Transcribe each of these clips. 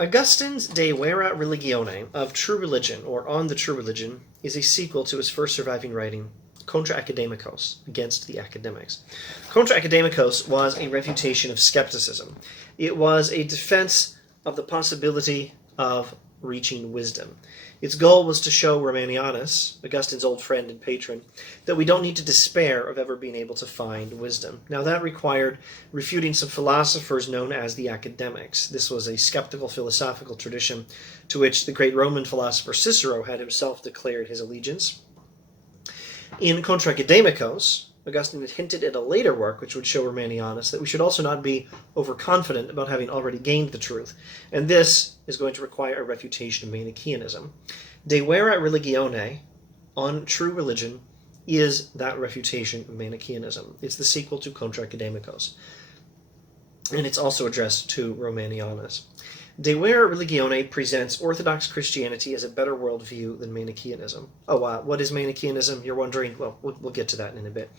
Augustine's De Vera Religione, of True Religion, or On the True Religion, is a sequel to his first surviving writing, Contra Academicos, Against the Academics. Contra Academicos was a refutation of skepticism. It was a defense of the possibility of reaching wisdom. Its goal was to show Romanianus, Augustine's old friend and patron, that we don't need to despair of ever being able to find wisdom. Now that required refuting some philosophers known as the academics. This was a skeptical philosophical tradition to which the great Roman philosopher Cicero had himself declared his allegiance. In Contra Academicos, Augustine had hinted at a later work which would show Romanianus that we should also not be overconfident about having already gained the truth, and this is going to require a refutation of Manichaeanism. De Vera Religione, On True Religion, is that refutation of Manichaeanism. It's the sequel to Contra Academicos, and it's also addressed to Romanianus. De Vera Religione presents Orthodox Christianity as a better worldview than Manichaeanism. What is Manichaeanism? You're wondering? Well, we'll get to that in a bit.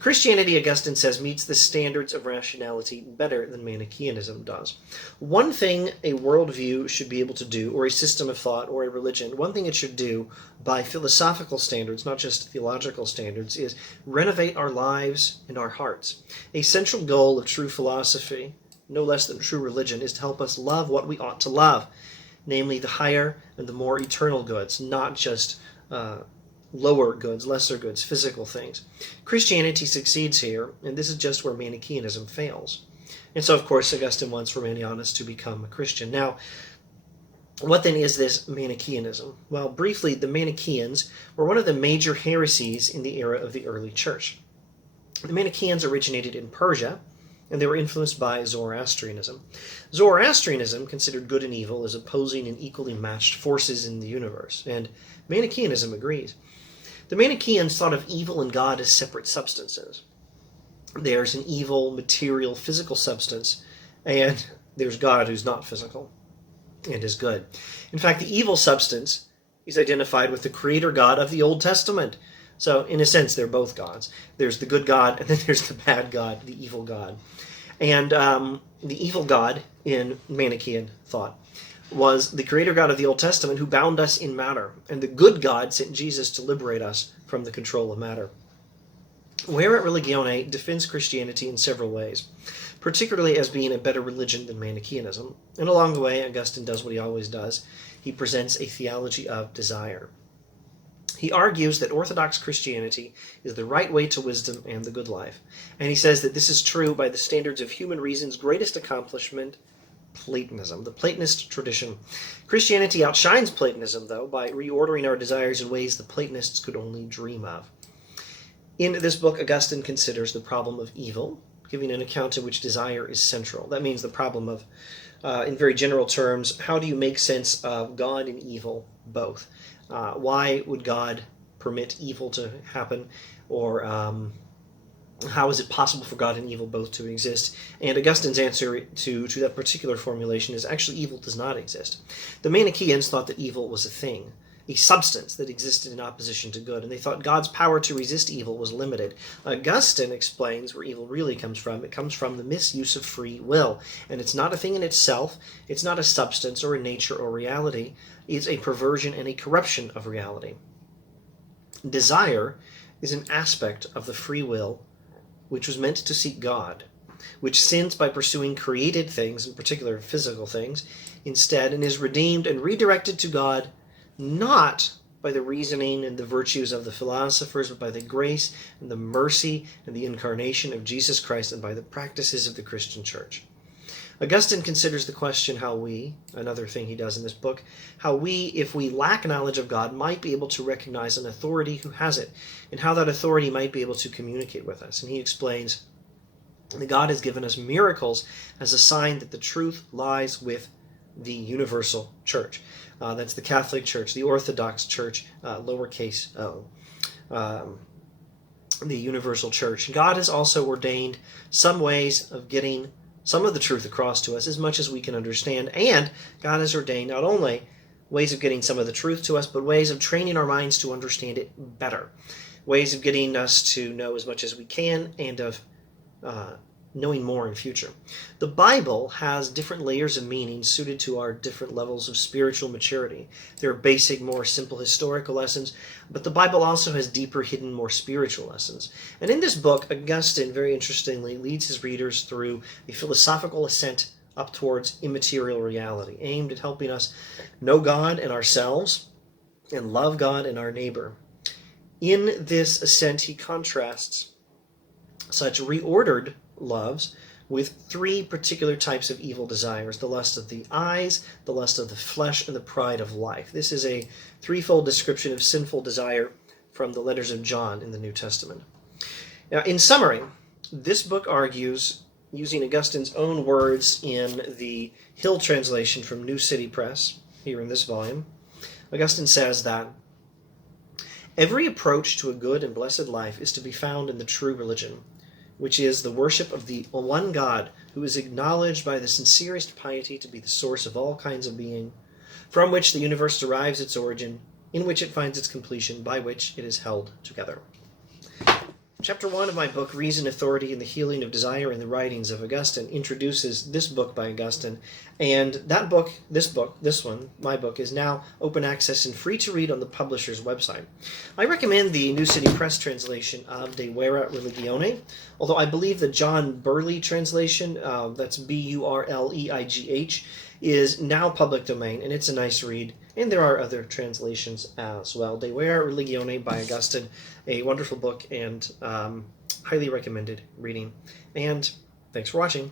Christianity, Augustine says, meets the standards of rationality better than Manichaeanism does. One thing a worldview should be able to do, or a system of thought, or a religion, one thing it should do by philosophical standards, not just theological standards, is renovate our lives and our hearts. A central goal of true philosophy, no less than true religion, is to help us love what we ought to love, namely the higher and the more eternal goods, not just lower goods, lesser goods, physical things. Christianity succeeds here, and this is just where Manichaeanism fails. And so, of course, Augustine wants Romanianus to become a Christian. Now, what then is this Manichaeanism? Well, briefly, the Manichaeans were one of the major heresies in the era of the early church. The Manichaeans originated in Persia, and they were influenced by Zoroastrianism. Zoroastrianism considered good and evil as opposing and equally matched forces in the universe, and Manichaeanism agrees. The Manichaeans thought of evil and God as separate substances. There's an evil, material, physical substance, and there's God who's not physical and is good. In fact, the evil substance is identified with the creator God of the Old Testament. So, in a sense, they're both gods. There's the good God, and then there's the bad God, the evil God. And the evil God, in Manichaean thought, was the creator God of the Old Testament who bound us in matter. And the good God sent Jesus to liberate us from the control of matter. Vera Religione defends Christianity in several ways, particularly as being a better religion than Manichaeanism. And along the way, Augustine does what he always does. He presents a theology of desire. He argues that Orthodox Christianity is the right way to wisdom and the good life. And he says that this is true by the standards of human reason's greatest accomplishment, Platonism, the Platonist tradition. Christianity outshines Platonism, though, by reordering our desires in ways the Platonists could only dream of. In this book, Augustine considers the problem of evil, giving an account in which desire is central. That means the problem of, in very general terms, how do you make sense of God and evil both? Why would God permit evil to happen? Or how is it possible for God and evil both to exist? And Augustine's answer to that particular formulation is actually evil does not exist. The Manichaeans thought that evil was a thing, a substance that existed in opposition to good, and they thought God's power to resist evil was limited. Augustine explains where evil really comes from. It comes from the misuse of free will, and it's not a thing in itself. It's not a substance or a nature or reality. It's a perversion and a corruption of reality. Desire is an aspect of the free will which was meant to seek God, which sins by pursuing created things, in particular physical things, instead, and is redeemed and redirected to God not by the reasoning and the virtues of the philosophers, but by the grace and the mercy and the incarnation of Jesus Christ and by the practices of the Christian church. Augustine considers the question how we, another thing he does in this book, how we, if we lack knowledge of God, might be able to recognize an authority who has it, and how that authority might be able to communicate with us. And he explains that God has given us miracles as a sign that the truth lies with the universal church. That's the Catholic Church, the Orthodox Church, lowercase o, the universal church. God has also ordained some ways of getting some of the truth across to us as much as we can understand, and God has ordained not only ways of getting some of the truth to us, but ways of training our minds to understand it better, ways of getting us to know as much as we can, and of knowing more in future. The Bible has different layers of meaning suited to our different levels of spiritual maturity. There are basic, more simple historical lessons, but the Bible also has deeper, hidden, more spiritual lessons. And in this book, Augustine, very interestingly, leads his readers through a philosophical ascent up towards immaterial reality, aimed at helping us know God and ourselves and love God and our neighbor. In this ascent, he contrasts such reordered loves with three particular types of evil desires: the lust of the eyes, the lust of the flesh, and the pride of life. This is a threefold description of sinful desire from the letters of John in the New Testament. Now, in summary, this book argues, using Augustine's own words in the Hill translation from New City Press, here in this volume, Augustine says that every approach to a good and blessed life is to be found in the true religion, which is the worship of the one God, who is acknowledged by the sincerest piety to be the source of all kinds of being, from which the universe derives its origin, in which it finds its completion, by which it is held together. Chapter 1 of my book, Reason, Authority, and the Healing of Desire in the Writings of Augustine, introduces this book by Augustine, and that book, this one, my book, is now open access and free to read on the publisher's website. I recommend the New City Press translation of De Vera Religione, although I believe the John Burleigh translation, that's Burleigh, is now public domain, and it's a nice read, and there are other translations as well. De Vera Religione by Augustine, a wonderful book and highly recommended reading. And thanks for watching.